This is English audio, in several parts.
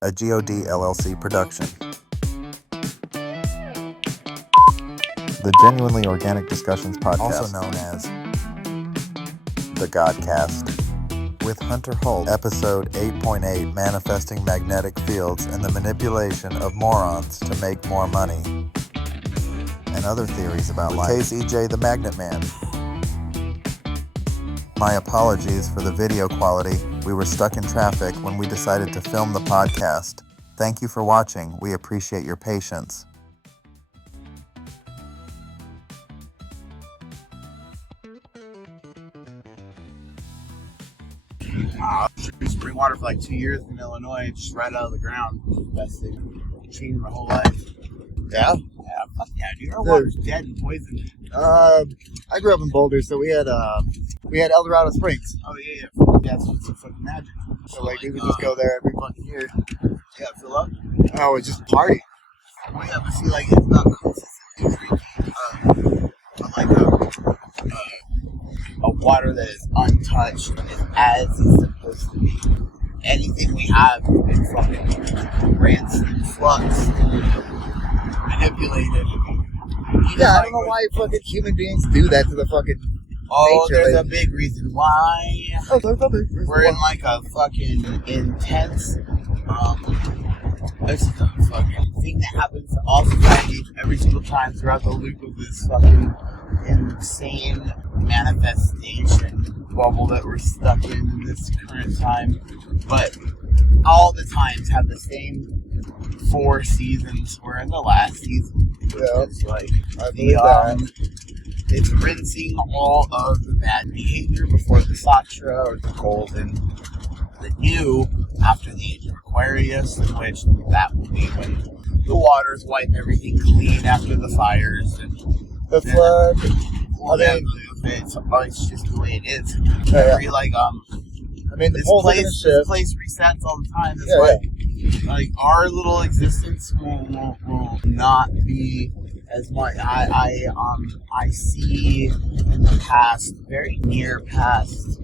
a G.O.D. LLC production. The Genuinely Organic Discussions podcast, also known as the G.O.D.Cast, with Hunter Holt, episode 8.8, Manifesting Magnetic Fields and the Manipulation of Morons to Make More Money, and other theories about life. Case EJ the Magnet Man. My apologies for the video quality. We were stuck in traffic when we decided to film the podcast. Thank you for watching. We appreciate your patience. Spring water for like 2 years in Illinois, just right out of the ground. Best thing. Changed my whole life. Yeah? Yeah, fuck yeah, dude. Our water's dead and poisoned. I grew up in Boulder, so we had El Dorado Springs. Oh, yeah. That's what's so fucking magic. So, like, we would just go there every fucking year. Yeah, fill up? Oh, it's just party. Oh, yeah, but see, like, it's not consistently drinking, a water that is untouched and is as it's supposed to be. Anything we have has been fucking rinsed and fluxed and manipulated. Yeah, I don't know why fucking human beings do that to the fucking nature. There's like, a big reason why. We're in like a fucking intense, this is a fucking thing that happens to all societies every single time throughout the loop of this fucking insane manifestation bubble that we're stuck in this current time. But all the times have the same 4 seasons. We're in the last season. Yeah, it's like it's rinsing all of the bad behavior before the Satra or the golden, the new after the age of Aquarius, in which that will be when the waters wipe everything clean after the fires and the flood. It's just the way it is. Yeah. Like the whole this place resets all the time. It's like our little existence will not be as much. I see in the past, very near past,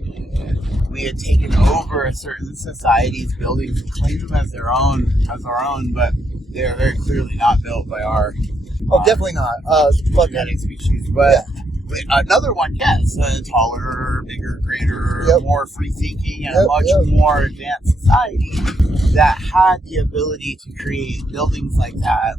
we had taken over certain societies' buildings and claimed them as our own, but they are very clearly not built by our. Definitely not. Genetic species, but another one, yes, taller, bigger, greater, more free-thinking, and a much more advanced society that had the ability to create buildings like that.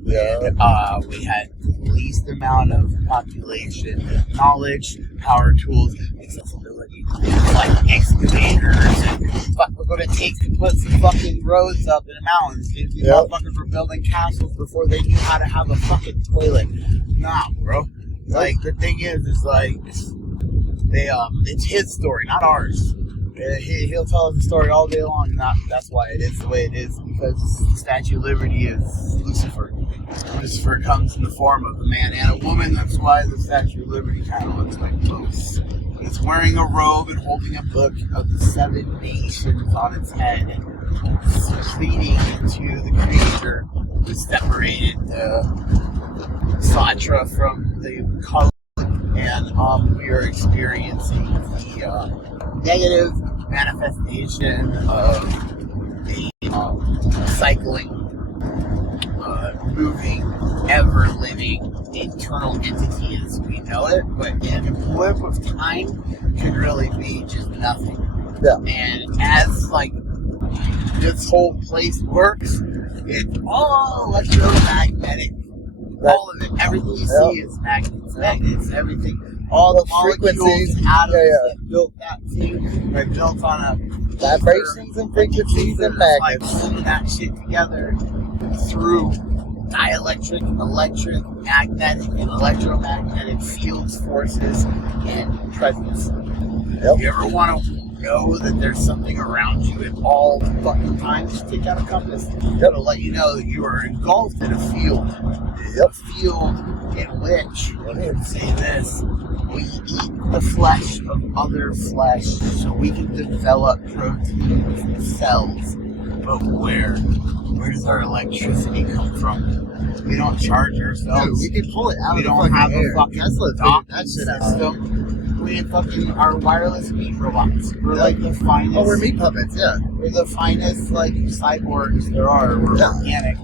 We had the least amount of population, knowledge, power tools, accessibility, like excavators, and fuck, look what it takes to put some fucking roads up in the mountains. These motherfuckers were building castles before they knew how to have a fucking toilet. Nah, bro. Like, the thing is like, it's his story, not ours. He'll tell us the story all day long, and that's why it is the way it is, because the Statue of Liberty is Lucifer. Lucifer comes in the form of a man and a woman. That's why the Statue of Liberty kind of looks like both. It's wearing a robe and holding a book of the 7 nations on its head, and pleading to the Creator who separated the Satra from the color, and we are experiencing the negative manifestation of a cycling, moving, ever-living internal entity as we know it, but in a blip of time can really be just nothing. Yeah. And as like this whole place works, it's all electromagnetic. All of it, everything you see is magnets, everything. All the frequencies, atoms that built that thing are built on a vibrations and frequencies and magnets. Like putting that shit together through dielectric, electric, magnetic, and electromagnetic fields, forces, and presence. If you ever want to know that there's something around you at all fucking times, just take out a compass. It'll let you know that you are engulfed in a field. A field in which, let me say this, we eat the flesh of other flesh so we can develop proteins and cells. But where does our electricity come from? We don't charge ourselves. Dude, we can pull it out we of the don't have air. a fucking Tesla docking that shit system. with fucking our wireless meat robots. We're like the finest. Oh, we're meat puppets, yeah. We're the finest like cyborgs there are. We're organic.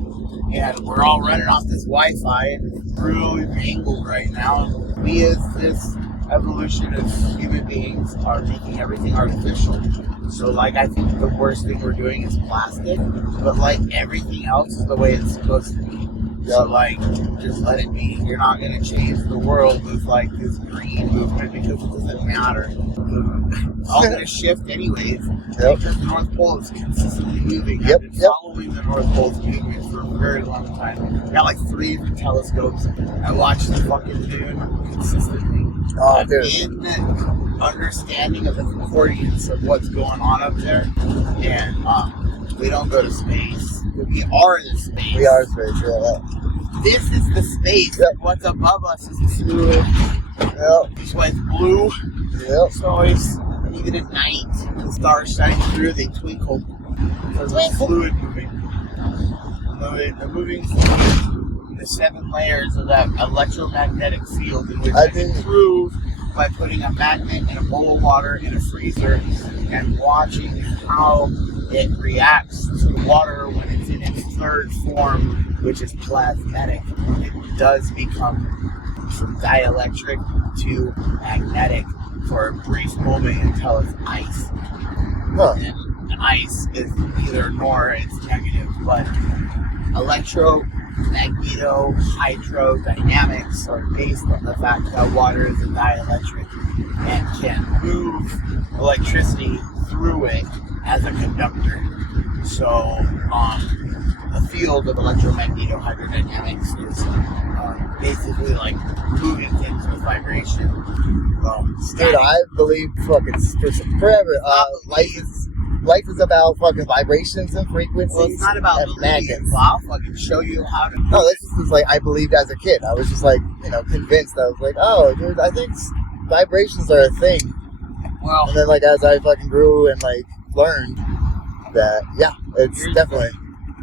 And we're all running off this Wi-Fi and it's really tangled right now. We as this evolution of human beings are making everything artificial. So like I think the worst thing we're doing is plastic, but like everything else is the way it's supposed to be. So like just let it be. You're not gonna change the world with like this green movement because it doesn't matter. It's all gonna shift anyways. Because the North Pole is consistently moving. I've been following the North Pole's movement for a very long time. I got like 3 telescopes. I watch the fucking moon consistently. Oh, dude. In understanding of the concordance of what's going on up there. And we don't go to space. We are the space. We are space, yeah. This is the space. What's above us is fluid. That's why it's blue. So it's, even at night, the stars shine through, they twinkle. Because it's fluid moving. They're moving through the 7 layers of that electromagnetic field in which I can prove by putting a magnet in a bowl of water in a freezer and watching how it reacts to water when it's in its 3rd form, which is plasmatic. It does become from dielectric to magnetic for a brief moment until it's ice. And ice is neither nor, it's negative, but electromagneto-hydrodynamics are based on the fact that water is a dielectric and can move electricity through it as a conductor. So the field of electromagneto-hydrodynamics is basically like moving things with vibration. Dude, I believe fucking forever. Life is about fucking vibrations and frequencies. Well, it's not about magnets. I'll fucking show you how to. No, this is like I believed as a kid. I was just like, convinced. I was like, oh, dude, I think vibrations are a thing. Well, and then like as I fucking grew and like learned that, yeah, it's definitely.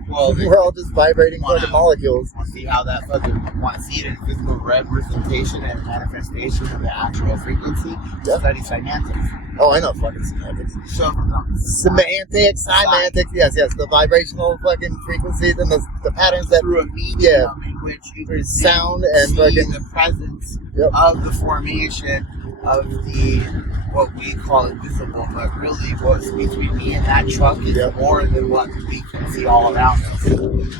Well, we're all just vibrating fucking molecules. Want to see how that fucking? Want to see it in physical representation and manifestation of the actual frequency? Study semantics. Oh, I know fucking semantics. So, semantics, yes, the vibrational fucking frequencies and the patterns that through a medium in which you can sound and fucking the presence of the formation of the what we call invisible, but really what's between me and that truck is more than what we can see all around us. And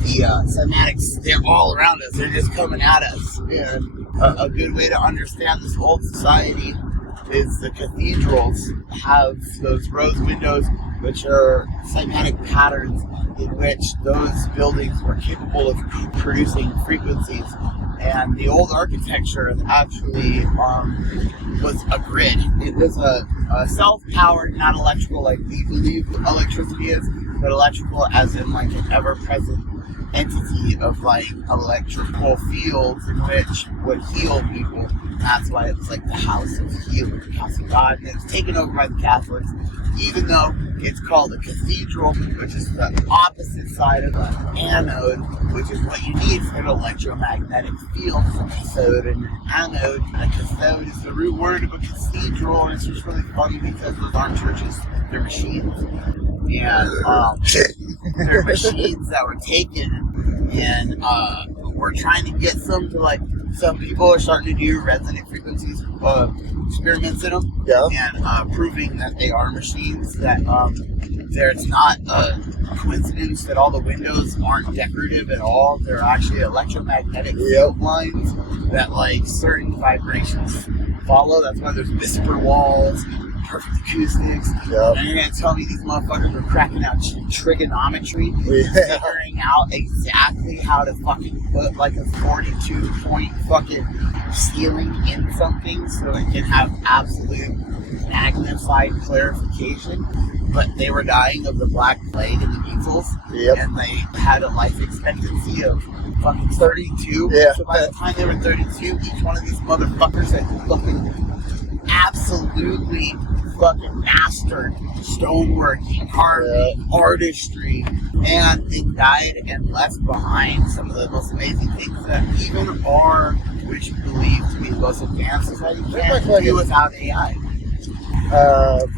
the semantics, they're all around us. They're just coming at us. And a good way to understand this old society is the cathedrals have those rose windows, which are semantic patterns in which those buildings were capable of producing frequencies. And the old architecture actually was a grid. It was a self-powered, not electrical like we believe electricity is, but electrical as in like an ever-present entity of like electrical fields in which would heal people. That's why it was like the house of healing, the house of God, and it was taken over by the Catholics, even though it's called a cathedral, which is the opposite side of an anode, which is what you need for an electromagnetic field. It's a cathode and an anode. And a cathode is the root word of a cathedral, and it's just really funny because those aren't churches, they're machines. And they're machines that were taken, and we're trying to get some to like. Some people are starting to do resonant frequencies experiments in them, and proving that they are machines. That it's not a coincidence that all the windows aren't decorative at all. They're actually electromagnetic field lines that like certain vibrations follow. That's why there's whisper walls. Perfect acoustics. And you're gonna tell me these motherfuckers are cracking out trigonometry, figuring out exactly how to fucking put like a 42-point fucking ceiling in something so it can have absolute magnified clarification. But they were dying of the Black Plague and the measles, and they had a life expectancy of fucking 32. So by the time they were 32, each one of these motherfuckers had fucking absolutely fucking mastered stoneworking, carving, artistry, and they died and left behind some of the most amazing things that even our, which we believe to be the most advanced society, can't do without AI.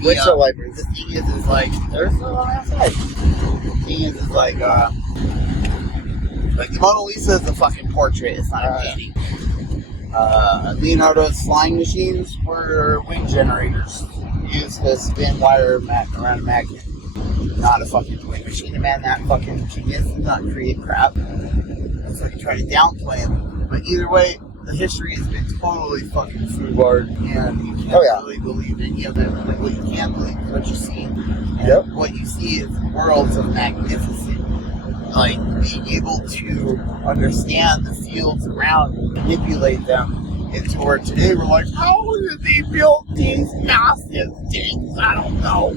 Windshield wipers. The thing is like, there's no one outside. The thing is like the Mona Lisa is a fucking portrait, it's not a painting. Leonardo's flying machines were wind generators used to spin wire around a magnet. Not a fucking wind machine. The man that fucking genius did not create crap. That's like trying to downplay him. But either way, the history has been totally fucking foolhardy, and you can't really believe any of it. Like, what you can believe is what you see. And what you see is worlds of magnificent. Like, being able to understand the fields around and manipulate them into where today we're like, how did they build these massive things? I don't know.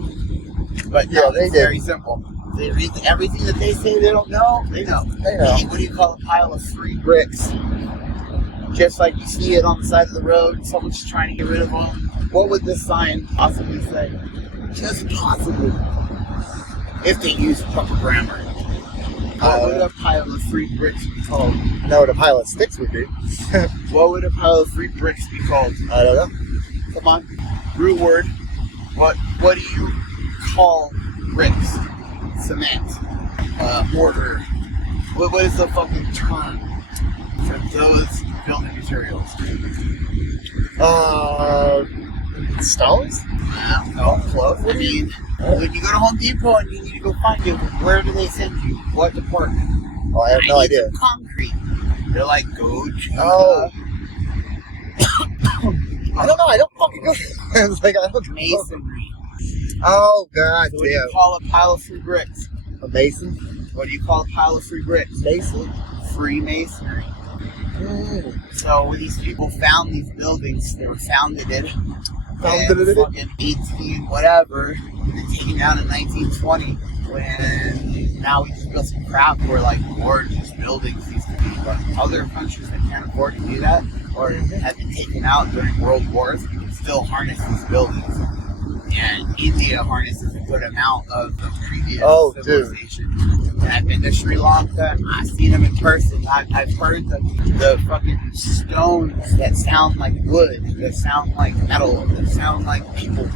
But no, it's very simple. They read everything that they say they don't know, they know. Hey, what do you call a pile of free bricks? Just like you see it on the side of the road, someone's trying to get rid of them. What would this sign possibly say? Just possibly. If they use proper grammar. What would a pile of free bricks be called? Know what a pile of sticks would be. What would a pile of free bricks be called? I don't know. Come on. Root word. What do you call bricks? Cement. Mortar. What is the fucking term for those building materials? Stones? No, close. I mean, when you go to Home Depot and you need to go find it, where do they send you? What department? Oh, I have no idea. Concrete. They're like, go to I don't know. I don't fucking know. It's like, I don't know. Masonry. Oh, God So what do you call a pile of free bricks? A mason? What do you call a pile of free bricks? Mason? Freemasonry. So when these people found these buildings, they were founded in fucking 18 whatever, and then taken down in 1920. When now we just built some crap where like gorgeous buildings used to be, but other countries that can't afford to do that or have been taken out during world wars still harness these buildings. And India harnesses a good amount of the previous civilization. And I've been to Sri Lanka. I've seen them in person. I've heard the fucking stones that sound like wood, that sound like metal, that sound like people.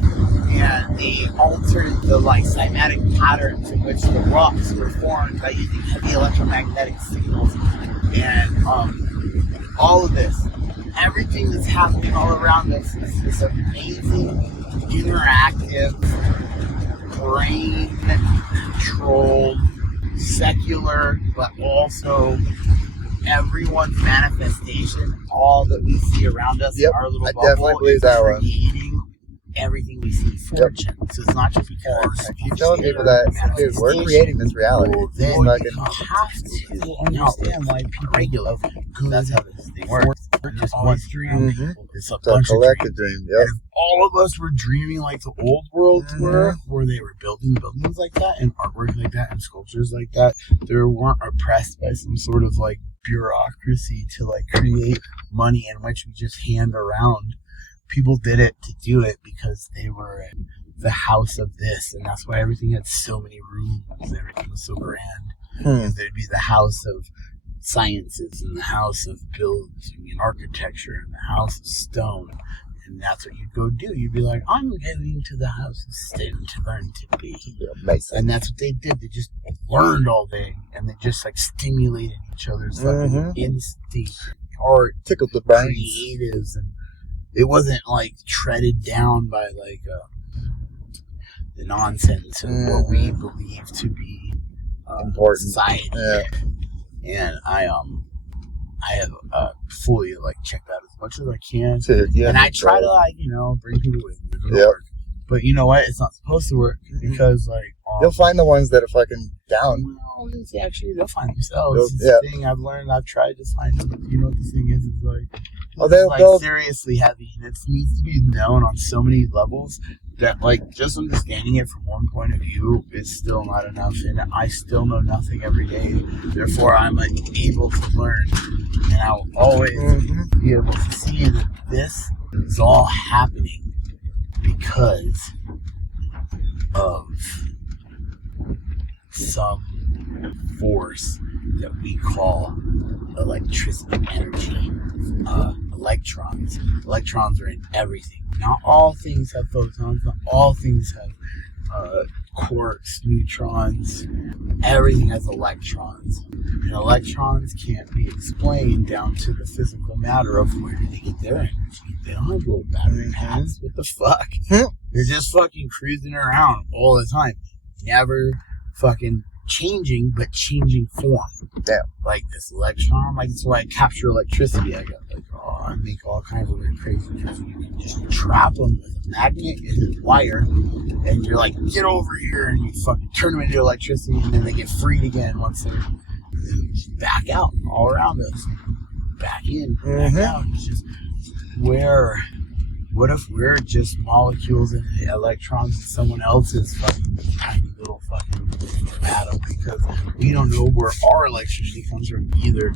And they altered the like cymatic patterns in which the rocks were formed by using heavy electromagnetic signals. And all of this, everything that's happening all around us is this amazing, interactive, brain-controlled, secular, but also everyone's manifestation. All that we see around us in our little bubble is creating everything we see fortune. So it's not just because I keep telling people that, dude, we're creating this reality. Then you have to understand why people regular. That's how this thing works. Just one dream. It's a bunch collective of dream. And if all of us were dreaming like the old worlds were, where they were building buildings like that and artwork like that and sculptures like that, they weren't oppressed by some sort of like bureaucracy to like create money in which we just hand around. People did it to do it because they were in the house of this, and that's why everything had so many rooms. Everything was so grand. Because there'd be the house of sciences and the house of building and architecture and the house of stone, and that's what you'd go do. You'd be like, I'm going to the house of stone to learn to be. And that's what they did. They just learned all day, and they just like stimulated each other's fucking instinct, art, tickled the brains, creatives, and it wasn't like treaded down by like the nonsense of what we believe to be important society. And I have fully like checked out as much as I can, and I try to like bring people with me to work. But you know what? It's not supposed to work because like you'll find the ones that are fucking down. Well, actually, they'll find themselves. It's the thing I've learned. I've tried to find them. You know what the thing is? It's like they'll seriously heavy, and it needs to be known on so many levels that like just understanding it from one point of view is still not enough, and I still know nothing every day. Therefore, I'm like able to learn, and I'll always be able to see that this is all happening because of some force that we call electricity energy. Electrons. Electrons are in everything. Not all things have photons. Not all things have quarks, neutrons. Everything has electrons. And electrons can't be explained down to the physical matter of where do they get their energy. They don't have little battery packs. What the fuck? You're just fucking cruising around all the time. Never fucking changing, but changing form. Yeah. Like this electron, like that's why I capture electricity. I got I make all kinds of weird crazy because you can just trap them with a magnet and a wire, and you're like, get over here, and you fucking turn them into electricity, and then they get freed again once they're just back out all around us, back in, back out. It's just what if we're just molecules and electrons in someone else's fucking tiny little fucking atom, because we don't know where our electricity comes from either,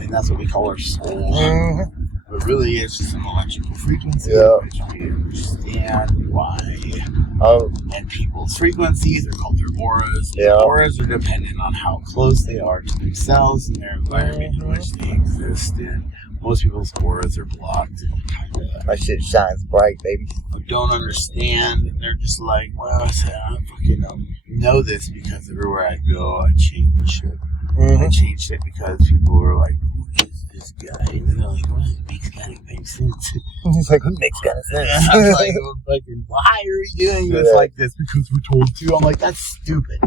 and that's what we call our soul. But really, it's just an electrical frequency, which we understand why. And people's frequencies are called their auras. Their auras are dependent on how close they are to themselves and their environment in which they exist in. Most people's auras are blocked and kind of... My shit shines bright, baby. Don't understand, and they're just like, well, I fucking know this because everywhere I go, I change shit. I change shit because people are like, who is this guy? And then they're like, well, it makes kind of make sense. He's like, it makes kind of sense. I'm like, why are you doing this like this? Because we're told to. I'm like, that's stupid.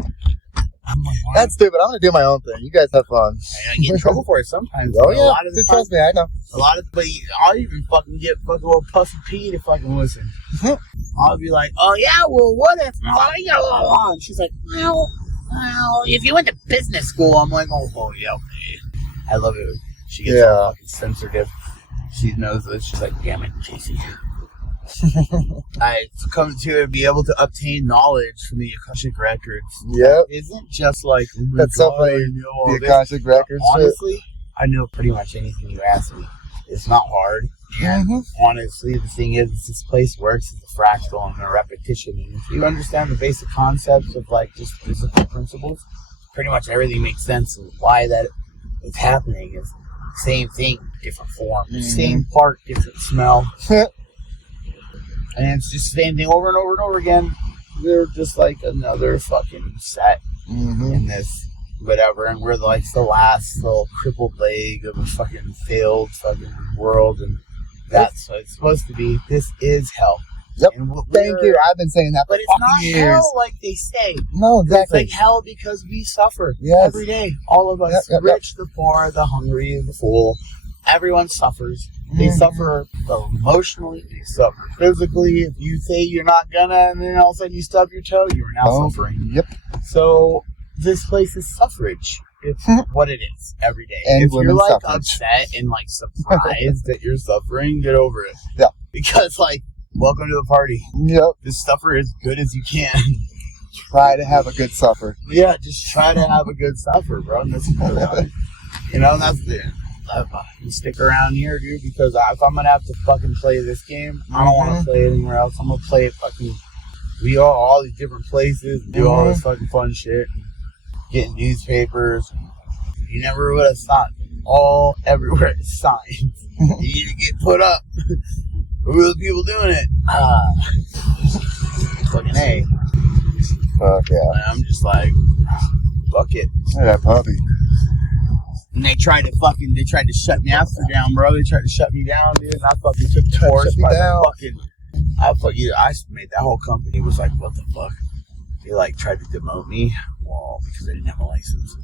I'm like, that's stupid. I'm gonna do my own thing. You guys have fun. I get in trouble for it sometimes. Oh yeah, a lot of the trust me, I know. A lot of, but I'll even fucking get fucking little Puffy P to fucking listen. I'll be like, oh yeah, well what if? And she's like, well, if you went to business school, I'm like, oh yeah, okay. I love it. She gets all fucking sensitive. She knows this. She's like, damn it, JC. I've come to be able to obtain knowledge from the Akashic Records. Yep. Isn't just like, oh that's so funny. The Akashic Records. Honestly, I know pretty much anything you ask me. It's not hard. And honestly, the thing is, this place works as a fractal and a repetition. And if you understand the basic concepts of like just physical principles, pretty much everything makes sense. And why that is happening is the same thing, different form. Same fart, different smell. And it's just the same thing over and over and over again. They're just like another fucking set in this whatever. And we're like the last little crippled leg of a fucking failed fucking world. And that's what it's supposed to be. This is hell. Yep. Thank you. I've been saying that for But it's not years. hell like they say. No, exactly. It's like hell because we suffer every day. All of us. Rich, the poor, the hungry, the fool. Everyone suffers. They suffer emotionally. They suffer physically. If you say you're not gonna, and then all of a sudden you stub your toe, you are now suffering. Yep. So this place is suffrage. It's what it is every day. And if you're like suffrage. Upset and like surprised that you're suffering, get over it. Yeah. Because like, welcome to the party. Yep. Just suffer as good as you can. Try to have a good suffer. Yeah, just try to have a good suffer, bro. And that's that's the. You stick around here, dude, because if I'm gonna have to fucking play this game, I don't want to play it anywhere else. I'm gonna play it fucking. We go all these different places, do all this fucking fun shit, get newspapers. You never would have thought all everywhere is signs. You need to get put up. Who are the people doing it? Fucking A. Fuck yeah. And I'm just like, fuck it. Look at that puppy. And they tried to shut me after down, bro. They tried to shut me down, dude. And I fucking took the course by I made that whole company was like, what the fuck? They like tried to demote me, well, because I didn't have a license.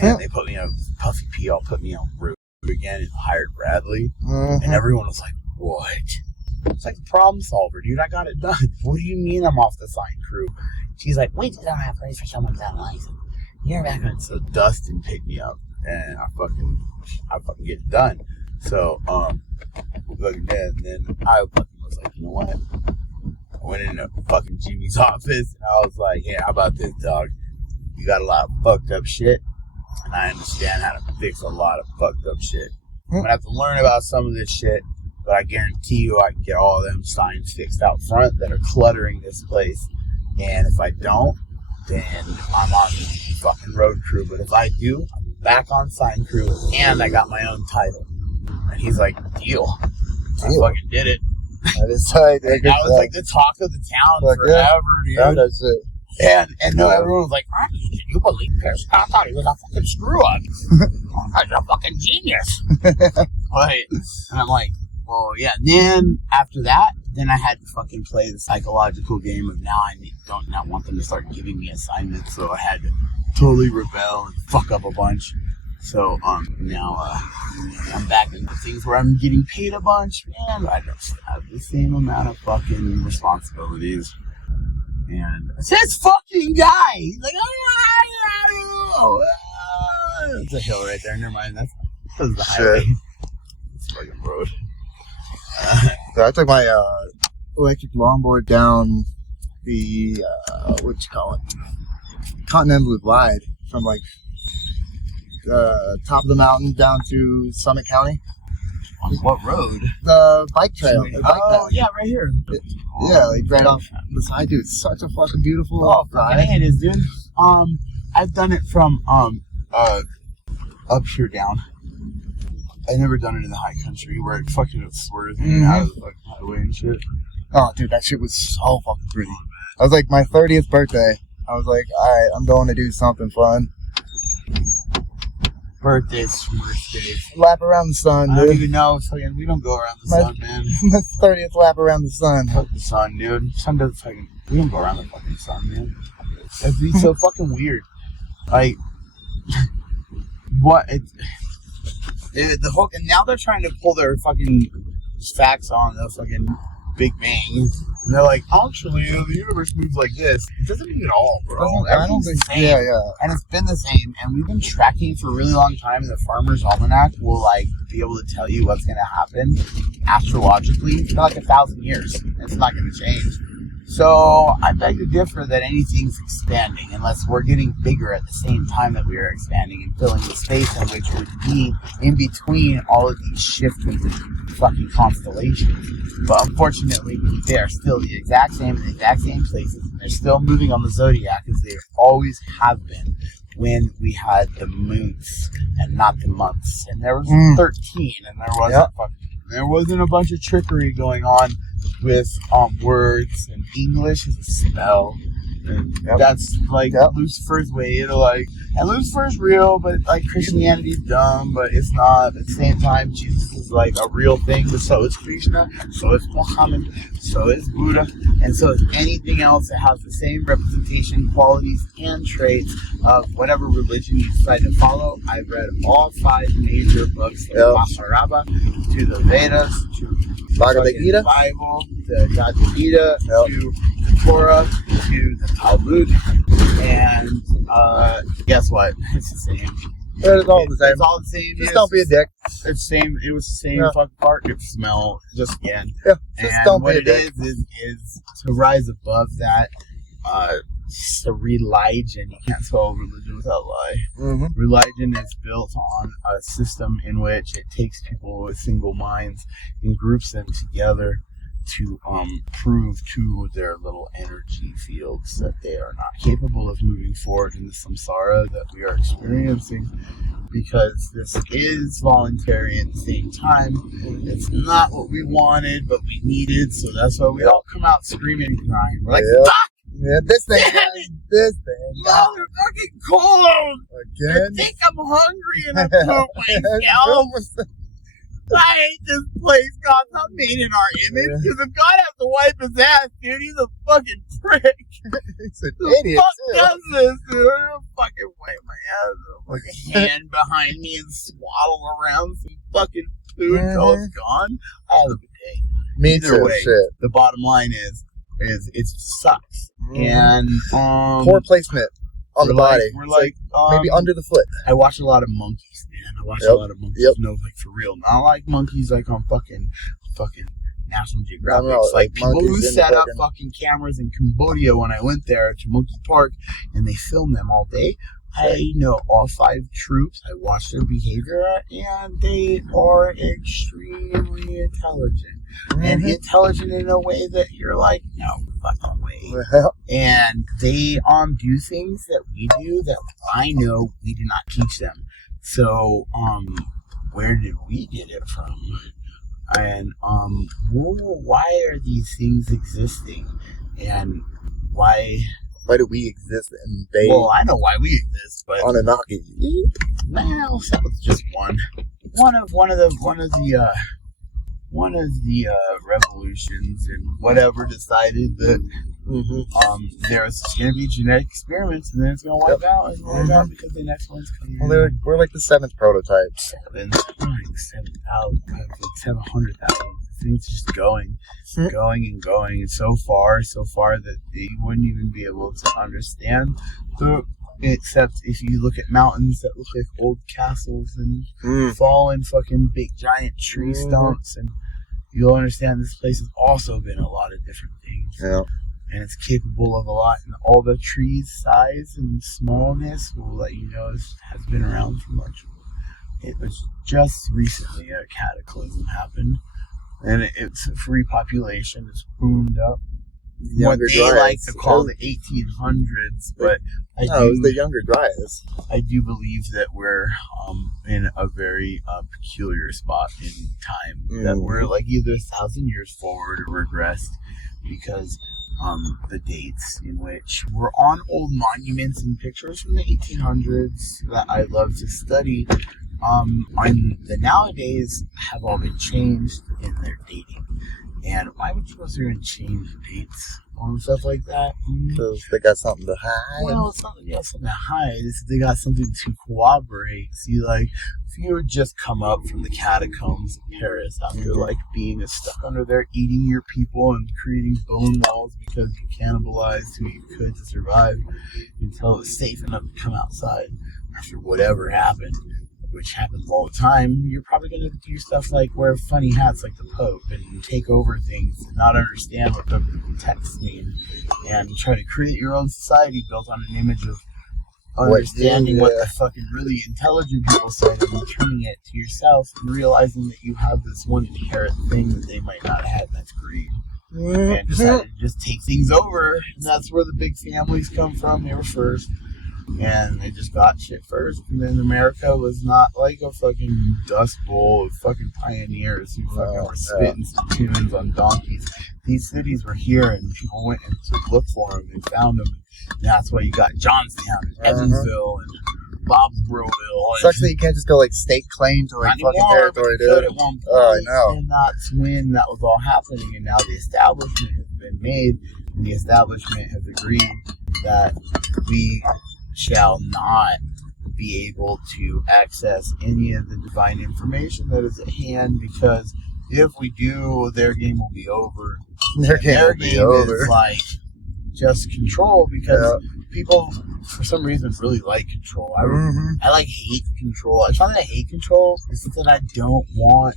And they put me on Puffy P, all put me on route again and hired Bradley. And everyone was like, what? It's like the problem solver, dude. I got it done. What do you mean I'm off the sign crew? She's like, we don't have place for someone without a license. You're back on. So Dustin picked me up. And I fucking get it done. So, and then I fucking was like, you know what? I went into fucking Jimmy's office and I was like, hey, how about this, dog? You got a lot of fucked up shit, and I understand how to fix a lot of fucked up shit. I'm gonna have to learn about some of this shit, But I guarantee you I can get all of them signs fixed out front that are cluttering this place. And if I don't, then I'm on fucking road crew. But if I do, I'm back on sign crew, and I got my own title. And he's like, deal. I fucking did it. That is tight. That was like the talk of the town forever, dude. That's it. And no, everyone was like, can you believe this? I thought he was a fucking screw-up. I was a fucking genius. Right. And I'm like, well, yeah. And then after that, then I had to fucking play the psychological game of now I don't not want them to start giving me assignments, so I had to totally rebel and fuck up a bunch. So now I'm back into things where I'm getting paid a bunch, and I don't have the same amount of fucking responsibilities. And it's this fucking guy. He's like, it's a hill right there. Never mind. That's the highway. It's a fucking road. So I took my electric longboard down the Continental Divide from like the top of the mountain down to Summit County. On what road? The bike trail. The bike path. Yeah, right here. Yeah, like right off the side, dude. It's such a fucking beautiful ride. It is, dude. I've done it from up here down. I've never done it in the high country where it fucking swerves out of the fucking highway and shit. Oh, dude, that shit was so fucking pretty. I was like, my 30th birthday. I was like, all right, I'm going to do something fun. Birthdays. Lap around the sun, dude. I don't even know. We don't go around the sun, man. My 30th lap around the sun. Fuck the sun, dude. Sun doesn't fucking... We don't go around the fucking sun, man. That'd be so fucking weird. Like... What? The whole... And now they're trying to pull their fucking facts on the fucking Big Bang. And they're like, actually, the universe moves like this. It doesn't move at all, bro. I don't think... Yeah. And it's been the same. And we've been tracking for a really long time. The Farmer's Almanac will, like, be able to tell you what's going to happen astrologically for, like, 1,000 years. It's not going to change. So, I beg to differ that anything's expanding unless we're getting bigger at the same time that we are expanding and filling the space in which would be in between all of these shifting fucking constellations. But unfortunately, they are still the exact same in the exact same places. And they're still moving on the zodiac as they always have been when we had the moons and not the months. And there was 13 and there wasn't a bunch of trickery going on with words, and English is a spell. And that's like Lucifer's way to like, and Lucifer's real, but like Christianity's dumb, but it's not. At the same time, Jesus is like a real thing, but so is Krishna, so is Muhammad, so is Buddha, and so is anything else that has the same representation, qualities, and traits of whatever religion you decide to follow. I've read all 5 major books, from Mahabharata to the Vedas to Bhagavad Gita, Bible, the Bhagavad Gita, to the Torah, to the Talmud, and guess what? It's the same. It's all the same. It's all the same. Just don't be a dick. It's the same. It was the same fucking part. It smell just again. Yeah. Just and don't what be a it dick. is to rise above that. Religion. You can't spell religion without lie. Mm-hmm. Religion is built on a system in which it takes people with single minds and groups them together to prove to their little energy fields that they are not capable of moving forward in the samsara that we are experiencing, because this is voluntary at the same time. It's not what we wanted, but we needed, so that's why we all come out screaming and crying. We're like, fuck! Yeah, this thing, guys. This thing. Motherfucking cold! Again? I think I'm hungry and I'm poop myself. I hate this place. God's not made in our image. Because if God has to wipe his ass, dude, he's a fucking prick. He's an Who idiot. the fuck does this, dude? I'll fucking wipe my ass. I'll fucking hand behind me and swaddle around some fucking food until it's gone. All of the day. Me Either too. way, Shit. the bottom line is it sucks. And poor placement on the body. We're like maybe under the foot. I watch a lot of monkeys, man. I watch a lot of monkeys. No, like for real. Not like monkeys like on fucking National Geographic. No, like people who set up fucking cameras in Cambodia when I went there to Monkey Park, and they film them all day. I know all 5 troops. I watch their behavior, and they are extremely intelligent. And intelligent in a way that you're like, no fucking way. And they do things that we do that I know we did not teach them. So, where did we get it from? And why are these things existing? And why do we exist and they... Well, I know why we exist, but... Anunnaki. Well, that was just one. One of the revolutions and whatever decided that there's going to be genetic experiments and then it's going to wipe out. It's going to wipe out because the next one's coming. Well, we're like the 7th prototype. 700,000. Things just going and going. And so far that they wouldn't even be able to understand except if you look at mountains that look like old castles and fallen fucking big giant tree stumps, and you'll understand this place has also been a lot of different things. Yeah. And it's capable of a lot, and all the trees' size and smallness will let you know it has been around for much. It was just recently a cataclysm happened, and it's a free population. It's boomed up. What they like to call the 1800s, but it was the Younger Dryas. I do believe that we're in a very peculiar spot in time. That we're like either 1,000 years forward or regressed, because the dates in which we're on old monuments and pictures from the 1800s that I love to study. The nowadays have all been changed in their dating. And why would you go through and change dates on stuff like that? Because they got something to hide. Well, it's not that they got something to hide. It's they got something to corroborate. See, like, if you would just come up from the catacombs of Paris after, like, being stuck under there, eating your people and creating bone walls because you cannibalized who you could to survive until it was safe enough to come outside after whatever happened, which happens all the time, you're probably going to do stuff like wear funny hats like the Pope and take over things and not understand what the texts mean and try to create your own society built on an image of understanding what the fucking really intelligent people said and returning it to yourself and realizing that you have this one inherent thing that they might not have, that's greed. And decided to just take things over, and that's where the big families come from. They were first. And they just got shit first, and then America was not like a fucking dust bowl of fucking pioneers who fucking were spitting tunes on donkeys. These cities were here, and people went and to look for them and found them. And that's why you got Johnstown and Evansville and Bobsboro. Sucks that you can't just go like stake claim to like fucking territory, dude. At one point, I know. And that's when that was all happening, and now the establishment has been made, and the establishment has agreed that we shall not be able to access any of the divine information that is at hand, because if we do, their game will be over. Their game is like just control, because people for some reason really like control. I like hate control. It's not that I hate control, it's that I don't want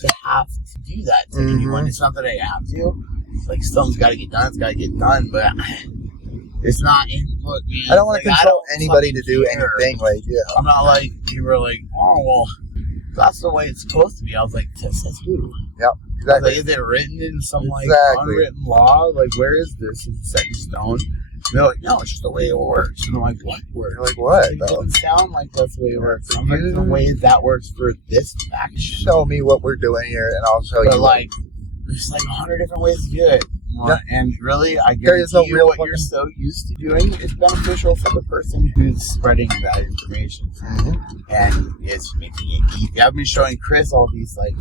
to have to do that to anyone. It's not that I have to. It's like something's got to get done, it's got to get done, but it's not input, man. I don't want to control anybody to do anything. Like, I'm not like, you were like, oh, well, that's the way it's supposed to be. I was like, says who? Yep, exactly. Like, is it written in some, like, unwritten law? Like, where is this? Is it set in stone? And they're like, no, it's just the way it works. And I'm like, what works? You're like, what? It doesn't sound like that's the way it works. I'm like, the way that works for this faction. Show me what we're doing here, and I'll show you. But, like, there's like 100 different ways to do it. And really, I guarantee you what you're so used to doing is beneficial for the person who's spreading that information. And it's making it easy. I've been showing Chris all these like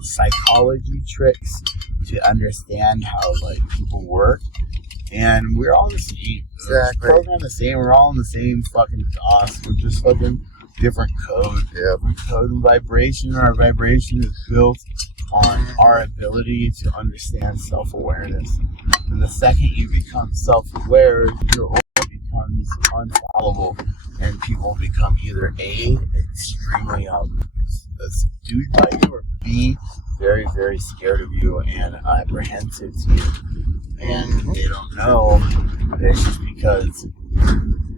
psychology tricks to understand how like people work. And we're all the same. Exactly. We're programmed the same. We're all in the same fucking DOS. We're just fucking different code. Different code and vibration. Our vibration is built on our ability to understand self-awareness. And the second you become self-aware, your aura becomes unfollowable, and people become either A, extremely subdued by you, or B, very, very scared of you and apprehensive to you. And they don't know. It's just because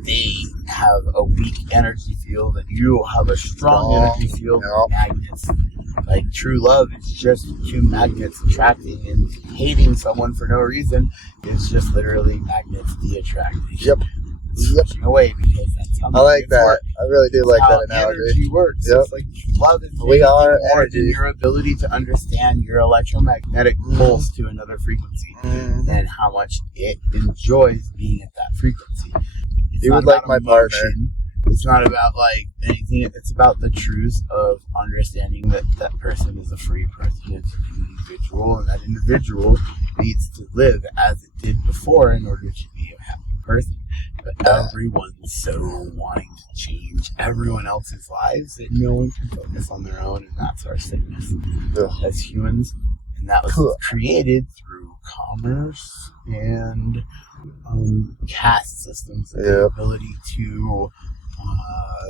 they have a weak energy field and you have a strong energy field. Magnets. Like true love is just two magnets attracting, and hating someone for no reason is just literally magnets de-attracting. Yep. Switching away, because that's how I like that. work. I really do like that analogy. Energy works. Yep. It's like love is We are more energy. than your ability to understand your electromagnetic pulse to another frequency, and how much it enjoys being at that frequency. It's you would like my partner. It's not about like anything. It's about the truth of understanding that that person is a free person, it's an individual, and that individual needs to live as it did before in order to be a happy person. But everyone's so wanting to change everyone else's lives that no one can focus on their own, and that's our sickness as humans. And that was created through commerce and caste systems, the ability to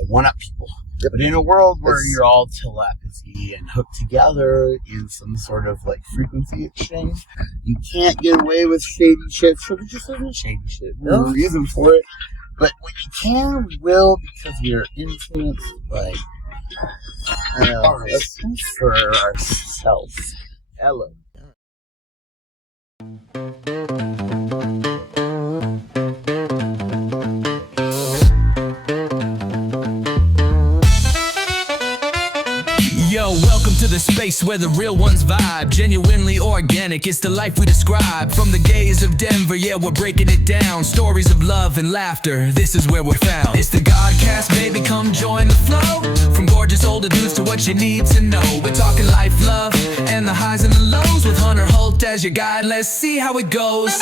one-up people. But in a world where you're all telepathy and hooked together in some sort of like frequency exchange, you can't get away with shady shit. So there just isn't shady shit. There's no reason for it. But when you can, we will, because we're influenced by our essence for ourselves. Hello. Yo, welcome to the space where the real ones vibe. Genuinely organic, it's the life we describe. From the gaze of Denver, yeah, we're breaking it down. Stories of love and laughter, this is where we're found. It's the God.Cast, baby, come join the flow. From gorgeous older dudes to what you need to know. We're talking life, love, and the highs and the lows. With Hunter Holt as your guide, let's see how it goes.